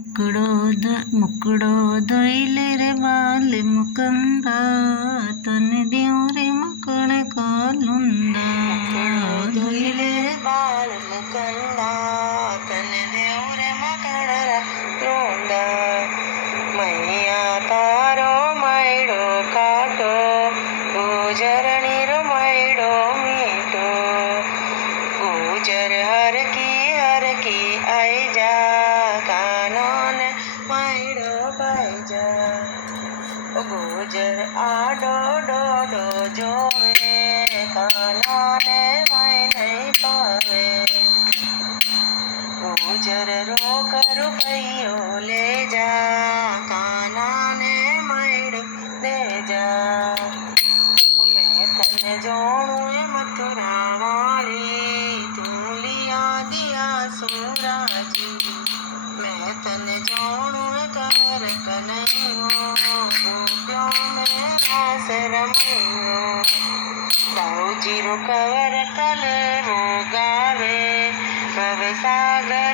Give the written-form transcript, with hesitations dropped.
मुकड़ो धोइले रे बाल मुकंदा तने देव रे मकड़ कालुंदा। धोइले रे बाल मुकंदा तने देव रे मकड़ कालुंदा। मैया तारो मैडो काटो गुजरनी रो मैडो मीठो। गुजर हर की आई जा कानोन मैडो पाई जा। गुजर आडो डोडो जोवे कानोने मैं नहीं पावे। गुजर रोक रुपयो ले जा कानोने मैडो दे जा। मैं तने जोड़ू मथुरा वाली तू लिया दिया सूराजी। मैं तने जोड़ू कर कन्हैयो गोपियों में रास रमैयो। बाऊजी रो कवर कल वो गावे भव सागर